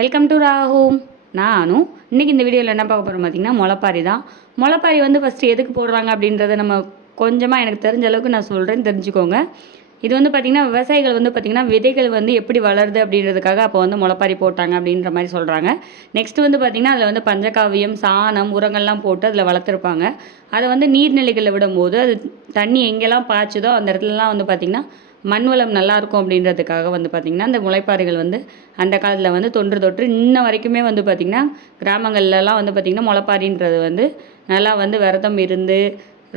Welcome to ராஹோம் நானும் இன்றைக்கி இந்த வீடியோவில் என்ன பார்க்க போகிறோம் பார்த்தீங்கன்னா முளப்பாரி தான். முளப்பாரி வந்து ஃபஸ்ட்டு எதுக்கு போடுறாங்க அப்படின்றத நம்ம கொஞ்சமாக எனக்கு தெரிஞ்ச அளவுக்கு நான் சொல்கிறேன் தெரிஞ்சுக்கோங்க. இது வந்து பார்த்திங்கன்னா விவசாயிகள் வந்து பார்த்திங்கன்னா விதைகள் வந்து எப்படி வளருது அப்படின்றதுக்காக அப்போ வந்து முளப்பாரி போட்டாங்க அப்படின்ற மாதிரி சொல்கிறாங்க நெக்ஸ்ட்டு வந்து பார்த்திங்கன்னா அதில் வந்து பஞ்சகாவியம் சாணம் உரங்கள்லாம் போட்டு அதில் வளர்த்துருப்பாங்க. அதை வந்து நீர்நிலைகளில் விடும்போது அது தண்ணி எங்கெல்லாம் பாய்ச்சுதோ அந்த இடத்துலலாம் வந்து பார்த்திங்கன்னா மண் வளம் நல்லாயிருக்கும் அப்படின்றதுக்காக வந்து பார்த்திங்கன்னா அந்த முளைப்பாரிகள் வந்து அந்த காலத்தில் வந்து தொன்று தொற்று இன்ன வரைக்குமே வந்து பார்த்திங்கன்னா கிராமங்கள்லலாம் வந்து பார்த்திங்கன்னா முளைப்பாரின்றது வந்து நல்லா வந்து விரதம் இருந்து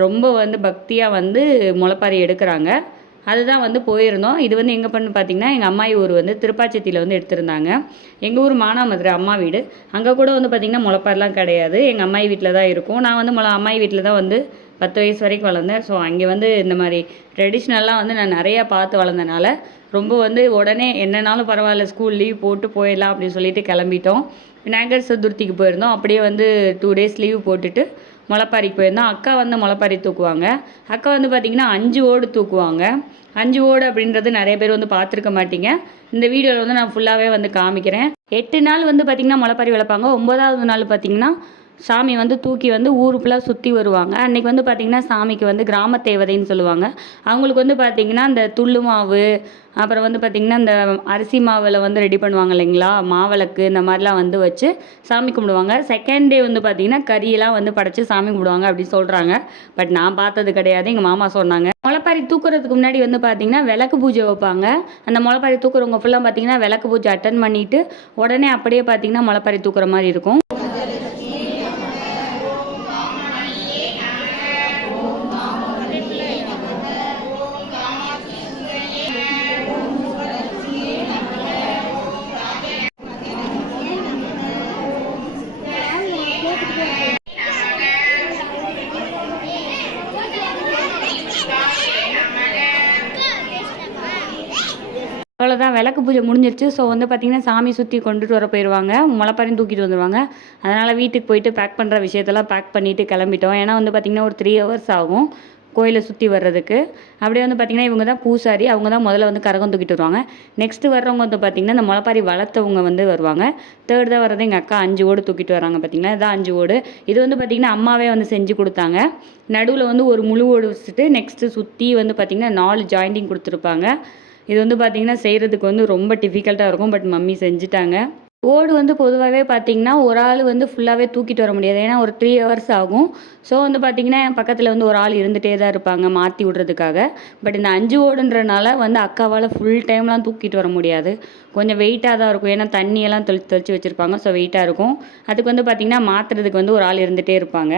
ரொம்ப வந்து பக்தியாக வந்து முளைப்பாரி எடுக்கிறாங்க. அதுதான் வந்து போயிருந்தோம். இது வந்து எங்கே பண்ணு பார்த்தீங்கன்னா எங்கள் அம்மாயி ஊர் வந்து திருப்பாச்சத்தியில் வந்து எடுத்திருந்தாங்க. எங்கள் ஊர் மானாமதுரை அம்மா வீடு. அங்கே கூட வந்து பார்த்திங்கன்னா முளைப்பாரிலாம் கிடையாது. எங்கள் அம்மாயி வீட்டில் தான் இருக்கும். நான் வந்து முளை அம்மாயி வீட்டில் தான் வந்து பத்து வயசு வரைக்கும் வளர்ந்தேன். ஸோ அங்கே வந்து இந்த மாதிரி ட்ரெடிஷ்னல்லாம் வந்து நான் நிறையா பார்த்து வளர்ந்தனால ரொம்ப வந்து உடனே என்னன்னாலும் பரவாயில்ல ஸ்கூல் லீவ் போட்டு போயிடலாம் அப்படின்னு சொல்லிட்டு கிளம்பிட்டோம். விநாயகர் சதுர்த்திக்கு போயிருந்தோம். அப்படியே வந்து டூ டேஸ் லீவ் போட்டுட்டு முளைப்பாரிக்கு போயிருந்தோம். அக்கா வந்து முளைப்பாரி தூக்குவாங்க. அக்கா வந்து பார்த்திங்கன்னா அஞ்சு ஓடு தூக்குவாங்க. அஞ்சு ஓடு அப்படின்றது நிறைய பேர் வந்து பார்த்துருக்க மாட்டீங்க. இந்த வீடியோவில் வந்து நான் ஃபுல்லாகவே வந்து காமிக்கிறேன். எட்டு நாள் வந்து பார்த்திங்கன்னா முளைப்பாரி வளர்ப்பாங்க. ஒம்பதாவது நாள் பார்த்திங்கன்னா சாமி வந்து தூக்கி வந்து ஊர் ஃபுல்லாக சுற்றி வருவாங்க. அன்றைக்கி வந்து பார்த்திங்கன்னா சாமிக்கு வந்து கிராம தேவதைன்னு சொல்லுவாங்க. அவங்களுக்கு வந்து பார்த்திங்கன்னா இந்த துள்ளு மாவு அப்புறம் வந்து பார்த்திங்கன்னா இந்த அரிசி மாவில் வந்து ரெடி பண்ணுவாங்க இல்லைங்களா? மாவிளக்கு இந்த மாதிரிலாம் வந்து வச்சு சாமி கும்பிடுவாங்க. செகண்ட் டே வந்து பார்த்திங்கன்னா கறியெல்லாம் வந்து படைச்சி சாமி கும்பிடுவாங்க அப்படின்னு சொல்கிறாங்க பட் நான் பார்த்தது கிடையாது. எங்கள் மாமா சொன்னாங்க. முளைப்பாரி தூக்குறதுக்கு முன்னாடி வந்து பார்த்திங்கன்னா விளக்கு பூஜை வைப்பாங்க. அந்த முளைப்பாரி தூக்குறவங்க ஃபுல்லாக பார்த்திங்கன்னா விளக்கு பூஜை அட்டன் பண்ணிவிட்டு உடனே அப்படியே பார்த்திங்கன்னா முளைப்பாரி தூக்குற மாதிரி இருக்கும். விளக்கு பூஜை முடிஞ்சிருச்சு. ஸோ வந்து பார்த்திங்கன்னா சாமி சுற்றி கொண்டுட்டு வர போயிடுவாங்க முளைப்பாரியும் தூக்கிட்டு வந்துடுவாங்க அதனால் வீட்டுக்கு போயிட்டு பேக் பண்ணுற விஷயத்தெல்லாம் பேக் பண்ணிவிட்டு கிளம்பிட்டோம். ஏன்னா வந்து பார்த்திங்கன்னா ஒரு த்ரீ ஹவர்ஸ் ஆகும் கோயிலை சுற்றி வர்றதுக்கு. அப்படியே வந்து பார்த்திங்கன்னா இவங்க தான் பூசாரி. அவங்க தான் முதல்ல வந்து கரகம் தூக்கிட்டு வருவாங்க. நெக்ஸ்ட்டு வர்றவங்க வந்து பார்த்திங்கன்னா இந்த முளைப்பாரி வளர்த்தவங்க வந்து வருவாங்க. தேர்ட் தான் வர்றது எங்கள் அக்கா. அஞ்சு ஓடு தூக்கிட்டு வராங்க பார்த்திங்கன்னா இதான் அஞ்சு ஓடு. இது வந்து பார்த்திங்கன்னா அம்மாவே வந்து செஞ்சு கொடுத்தாங்க. நடுவில் வந்து ஒரு முழு ஓடு வச்சுட்டு நெக்ஸ்ட்டு சுற்றி வந்து பார்த்திங்கன்னா நாலு ஜாயிண்டிங் கொடுத்துருப்பாங்க. இது வந்து பார்த்திங்கன்னா செய்கிறதுக்கு வந்து ரொம்ப டிஃபிகல்ட்டாக இருக்கும் பட் மம்மி செஞ்சுட்டாங்க. ஓடு வந்து பொதுவாகவே பார்த்திங்கன்னா ஒரு ஆள் வந்து ஃபுல்லாகவே தூக்கிட்டு வர முடியாது. ஏன்னா ஒரு த்ரீ ஹவர்ஸ் ஆகும். ஸோ வந்து பார்த்திங்கன்னா என் பக்கத்தில் வந்து ஒரு ஆள் இருந்துகிட்டே தான் இருப்பாங்க மாற்றி விட்றதுக்காக. பட் இந்த அஞ்சு ஓடுன்றனால வந்து அக்காவால் ஃபுல் டைம்லாம் தூக்கிட்டு வர முடியாது. கொஞ்சம் வெயிட்டாக தான் இருக்கும். ஏன்னா தண்ணியெல்லாம் தெளிச்சு தெளித்து வச்சுருப்பாங்க. ஸோ வெயிட்டாக இருக்கும். அதுக்கு வந்து பார்த்திங்கன்னா மாற்றுறதுக்கு வந்து ஒரு ஆள் இருந்துகிட்டே இருப்பாங்க.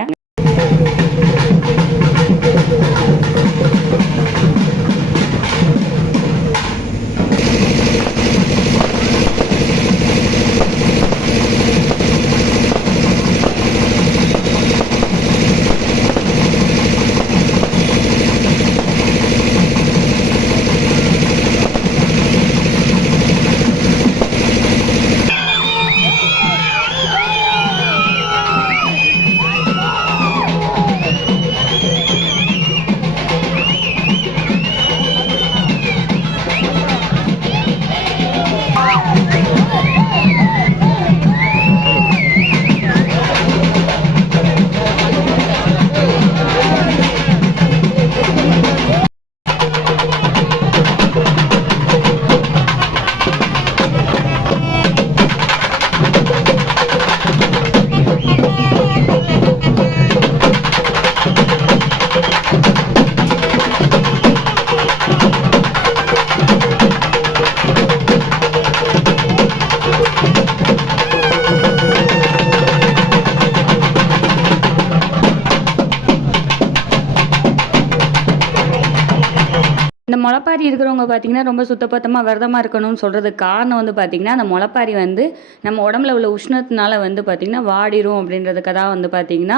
இந்த முளைப்பாரி இருக்கிறவங்க பார்த்தீங்கன்னா ரொம்ப சுத்தபத்தமாக விரதமாக இருக்கணும்னு சொல்கிறதுக்கு காரணம் வந்து பார்த்திங்கன்னா அந்த முளைப்பாரி வந்து நம்ம உடம்புல உள்ள உஷ்ணத்தினால வந்து பார்த்திங்கன்னா வாடிரும் அப்படின்றதுக்காக தான் வந்து பார்த்திங்கன்னா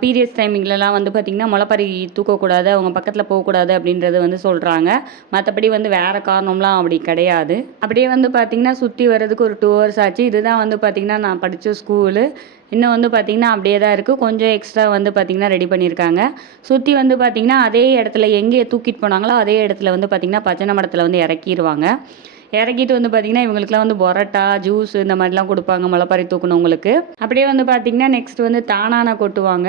பீரியட்ஸ் டைமிங்லலாம் வந்து பார்த்திங்கன்னா முளைப்பாரி தூக்கக்கூடாது அவங்க பக்கத்தில் போகக்கூடாது அப்படின்றது வந்து சொல்கிறாங்க மற்றபடி வந்து வேறு காரணம்லாம் அப்படி கிடையாது. அப்படியே வந்து பார்த்திங்கன்னா சுற்றி வர்றதுக்கு ஒரு டூ ஹவர்ஸ் ஆச்சு. இதுதான் வந்து பார்த்திங்கன்னா நான் படித்த ஸ்கூலு இன்னும் வந்து பார்த்திங்கன்னா அப்படியே தான் இருக்குது கொஞ்சம் எக்ஸ்ட்ரா வந்து பார்த்திங்கன்னா ரெடி பண்ணியிருக்காங்க சுற்றி வந்து பார்த்திங்கன்னா அதே இடத்துல எங்கே தூக்கிட்டு போனாங்களோ அதே இடத்துல வந்து பார்த்திங்கன்னா பச்சனை மடத்தில் வந்து இறக்கிடுவாங்க இறக்கிட்டு வந்து பார்த்தீங்கன்னா இவங்களுக்குலாம் வந்து பொரோட்டா ஜூஸ் இந்த மாதிரிலாம் கொடுப்பாங்க முளைப்பாரி தூக்குனவங்களுக்கு. அப்படியே வந்து பார்த்திங்கன்னா நெக்ஸ்ட் வந்து தானானா கொட்டுவாங்க.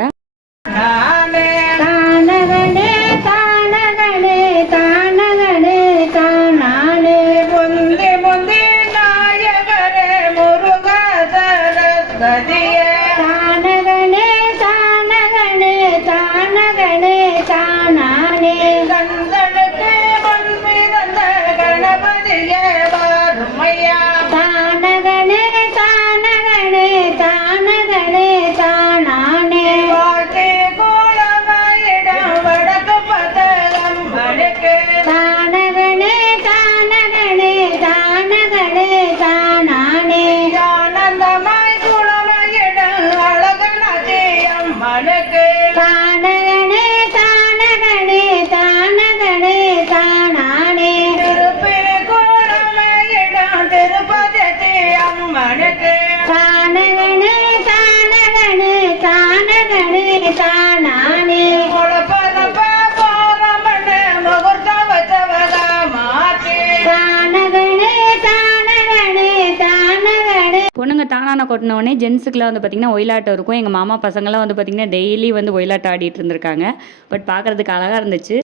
தானான கொட்டின உடனே ஜென்ஸுக்குலாம் வந்து பார்த்திங்கன்னா ஒயிலாட்டம் இருக்கும். எங்கள் மாமா பசங்களாம் வந்து பார்த்திங்கன்னா டெய்லி வந்து ஒயிலாட்டம் ஆடிட்டு இருந்திருக்காங்க. பட் பார்க்குறதுக்கு அழகாக இருந்துச்சு.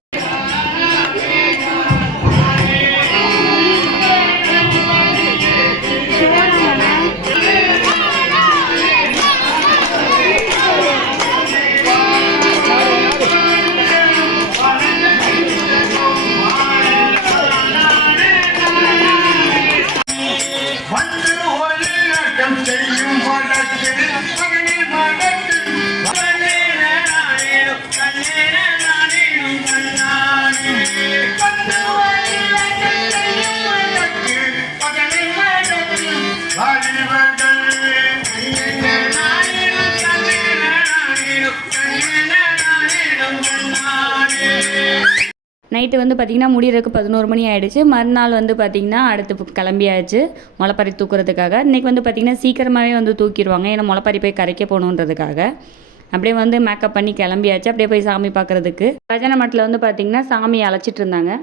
நைட்டு வந்து பார்த்திங்கன்னா முடியறதுக்கு பதினோரு மணி ஆகிடுச்சு மறுநாள் வந்து பார்த்திங்கன்னா அடுத்து கிளம்பியாச்சு முளைப்பாரி தூக்குறதுக்காக. இன்றைக்கி வந்து பார்த்திங்கன்னா சீக்கிரமாகவே வந்து தூக்கிடுவாங்க. ஏன்னா முளைப்பாரி போய் கரைக்க போகணுன்றதுக்காக. அப்படியே வந்து மேக்கப் பண்ணி கிளம்பியாச்சு. அப்படியே போய் சாமி பார்க்குறதுக்கு பஜனை மட்டில் வந்து பார்த்திங்கன்னா சாமி அழைச்சிட்டு இருந்தாங்க.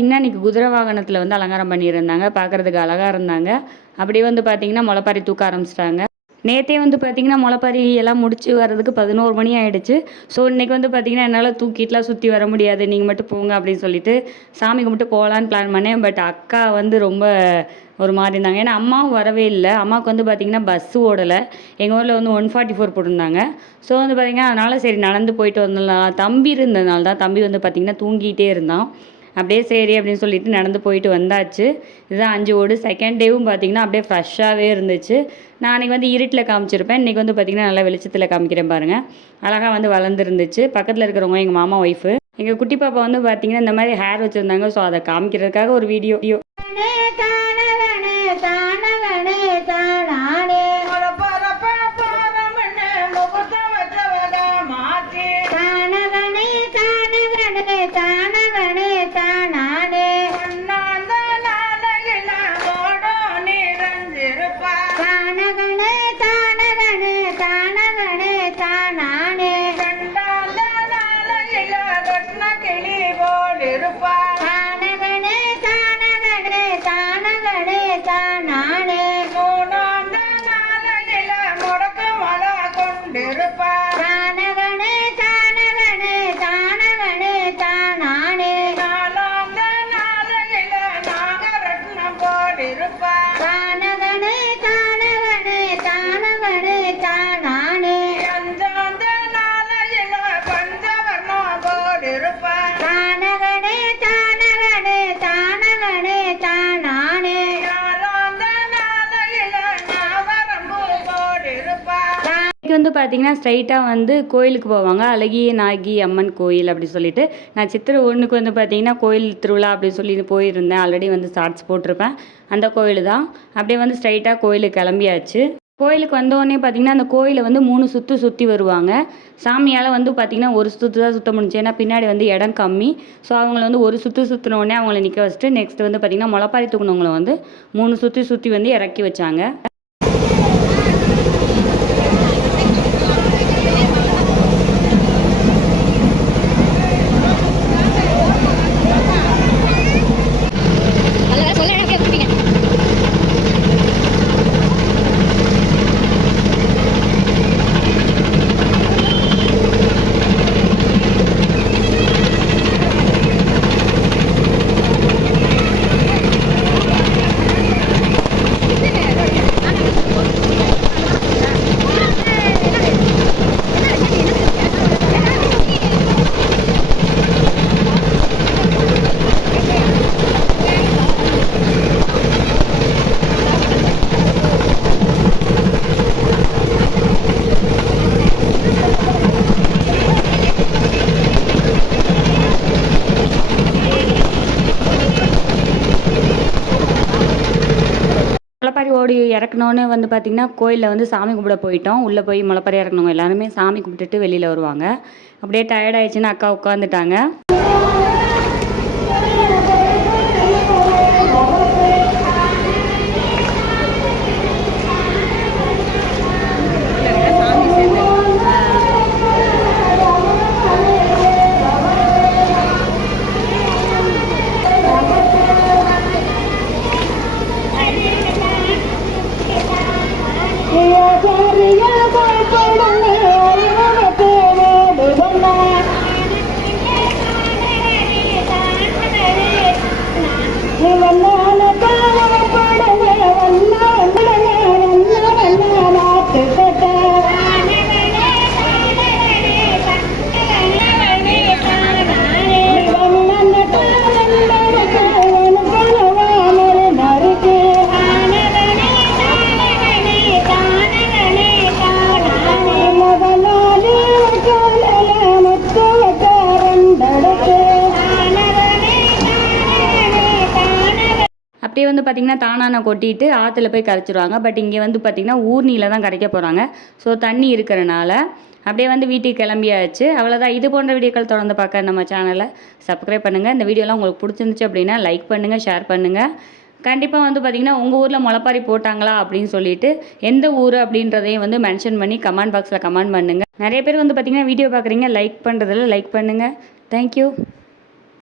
பார்த்தீங்கன்னா இன்றைக்கி குதிரை வாகனத்தில் வந்து அலங்காரம் பண்ணியிருந்தாங்க. பார்க்குறதுக்கு அழகாக இருந்தாங்க. அப்படியே வந்து பார்த்தீங்கன்னா முளைப்பாரி தூக்க ஆரம்பிச்சிட்டாங்க. நேற்றே வந்து பார்த்தீங்கன்னா முளைப்பாரி எல்லாம் முடிச்சு வர்றதுக்கு பதினோரு மணி ஆயிடுச்சு. ஸோ இன்றைக்கி வந்து பார்த்தீங்கன்னா என்னால் தூக்கிட்டுலாம் சுற்றி வர முடியாது. நீங்கள் மட்டும் போங்க அப்படின்னு சொல்லிட்டு சாமி கும்பிட்டு போகலான்னு பிளான் பண்ணேன். பட் அக்கா வந்து ரொம்ப ஒரு மாதிரி இருந்தாங்க. ஏன்னா அம்மாவும் வரவே இல்லை. அம்மாவுக்கு வந்து பார்த்திங்கன்னா பஸ்ஸு ஓடலை. எங்கள் ஊரில் வந்து ஒன் ஃபார்ட்டி ஃபோர் போட்டிருந்தாங்க. ஸோ வந்து பார்த்திங்கன்னா அதனால் சரி நடந்து போயிட்டு வந்ததுனால தம்பி இருந்ததுனால தான் தம்பி வந்து பார்த்திங்கன்னா தூங்கிட்டே இருந்தான். அப்படியே சரி அப்படின்னு சொல்லிட்டு நடந்து போயிட்டு வந்தாச்சு. இதுதான் அஞ்சு ஓடு. செகண்ட் டேவும் பார்த்தீங்கன்னா அப்படியே ஃப்ரெஷ்ஷாகவே இருந்துச்சு. நான் அன்றைக்கி வந்து இருட்டில் காமிச்சிருப்பேன். இன்றைக்கி வந்து பார்த்திங்கன்னா நல்லா வெளிச்சத்தில் காமிக்கிறேன் பாருங்கள் அழகாக வந்து வளர்ந்துருந்துச்சு. பக்கத்தில் இருக்கிறவங்க எங்கள் மாமா ஒய்ஃபு எங்கள் குட்டி பாப்பா வந்து பார்த்திங்கன்னா இந்த மாதிரி ஹேர் வச்சுருந்தாங்க. ஸோ அதை காமிக்கிறதுக்காக ஒரு வீடியோ இன்றைக்கி வந்து பார்த்தீங்கன்னா ஸ்ட்ரைட்டாக வந்து கோயிலுக்கு போவாங்க. அழகிய நாகி அம்மன் கோயில் அப்படி சொல்லிட்டு. நான் சித்திரை ஒன்றுக்கு வந்து பார்த்தீங்கன்னா கோயில் திருவிழா அப்படின்னு சொல்லி போயிருந்தேன். ஆல்ரெடி வந்து ஷார்ட்ஸ் போட்டிருப்பேன். அந்த கோயில் தான். அப்படியே வந்து ஸ்ட்ரைட்டாக கோயிலுக்கு கிளம்பியாச்சு. கோயிலுக்கு வந்தோடனே பார்த்தீங்கன்னா அந்த கோயிலை வந்து மூணு சுற்று சுற்றி வருவாங்க. சாமியால் வந்து பார்த்திங்கன்னா ஒரு சுற்று தான் சுற்ற முடிஞ்சு. ஏன்னா பின்னாடி வந்து இடம் கம்மி. ஸோ அவங்கள வந்து ஒரு சுற்று சுற்றினோடனே அவங்கள நிற்க வச்சுட்டு நெக்ஸ்ட் வந்து பார்த்திங்கன்னா முளப்பாரி தூக்குனவங்களை வந்து மூணு சுற்றி சுற்றி வந்து இறக்கி வச்சாங்க. இறக்குனோடனே வந்து பார்த்திங்கன்னா கோயிலில் வந்து சாமி கும்பிட போயிட்டோம். உள்ளே போய் முளைப்பாரி இறக்குனவங்க எல்லாருமே சாமி கும்பிட்டுட்டு வெளியில் வருவாங்க. அப்படியே டயர்ட் ஆயிடுச்சுன்னு அக்கா உட்காந்துட்டாங்க பார்த்திங்கன்னா தானான கொட்டிட்டு ஆற்றுல போய் கரைச்சிருவாங்க. பட் இங்கே வந்து பார்த்திங்கன்னா ஊர்னியில் தான் கரைக்க போகிறாங்க ஸோ தண்ணி இருக்கிறனால அப்படியே வந்து வீட்டுக்கு கிளம்பியாச்சு. அவ்வளோதான் இது போன்ற வீடியோக்கள் தொடர்ந்து பார்க்க நம்ம சேனலை சப்ஸ்கிரைப் பண்ணுங்கள் இந்த வீடியோலாம் உங்களுக்கு பிடிச்சிருந்துச்சு அப்படின்னா லைக் பண்ணுங்கள் ஷேர் பண்ணுங்கள் கண்டிப்பாக வந்து பார்த்திங்கன்னா உங்கள் ஊரில் முளைப்பாரி போட்டாங்களா அப்படின்னு சொல்லிட்டு எந்த ஊர் அப்படின்றதையும் வந்து மென்ஷன் பண்ணி கமெண்ட் பாக்ஸில் கமெண்ட் பண்ணுங்கள் நிறைய பேர் வந்து பார்த்திங்கன்னா வீடியோ பார்க்குறீங்க லைக் பண்ணுறதில்ல லைக் பண்ணுங்கள் தேங்க்யூ